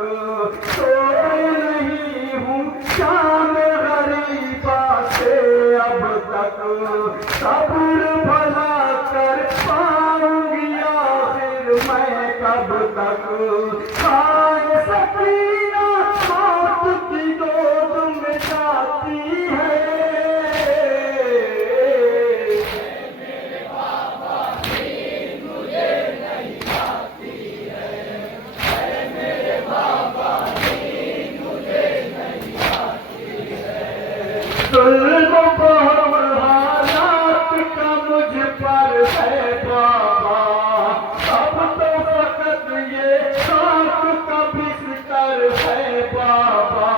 सोए नहीं हूँ शाम गरीबा से अब तक। सब्र भला कर पाऊंगी आखिर मैं कब तक। खाए सकीना मौत की गोद में जाती है। जुल्म बहुत हालात का मुझ पर है बाबा। अब तो फकत ये खाक का बिस्तर है बाबा।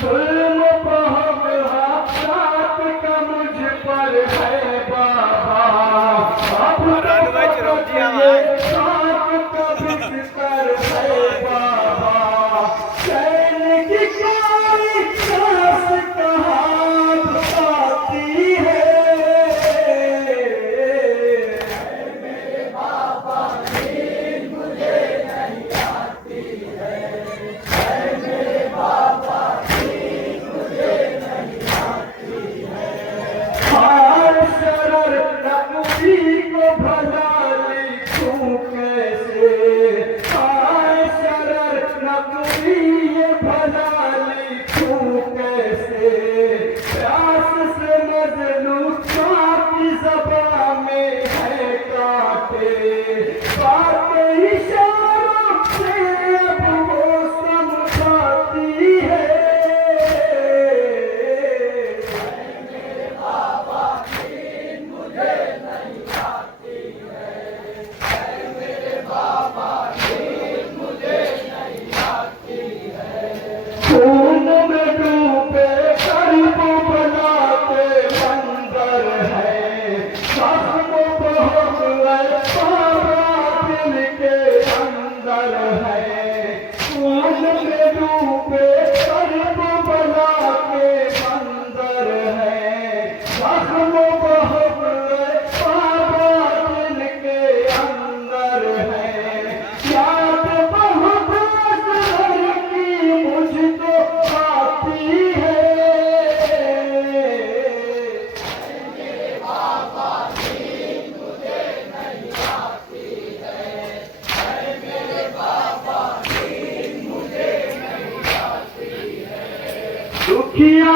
जुल्म बहुत हालात का मुझ पर है बाबा। अब तो फकत ये खाक का बिस्तर है बाबा। चैन की कोई सांस कहाँ भला लिखूं कैसे। आए शरर नकली ये भला लिखूं कैसे। प्यास से मजलूम की ज़बान में है कांटे। बातें इशारों से अब वो समझाती है। खून में डूबे कर्म बनाते मंजर है। जख्म बहुत बाबा दिल के अंदर है। खून में डूबे कर्म बनाते मंजर है। जख्म बहुत बाबा दिल के अंदर है। याद बहुत की मुझको आती है। दुखिया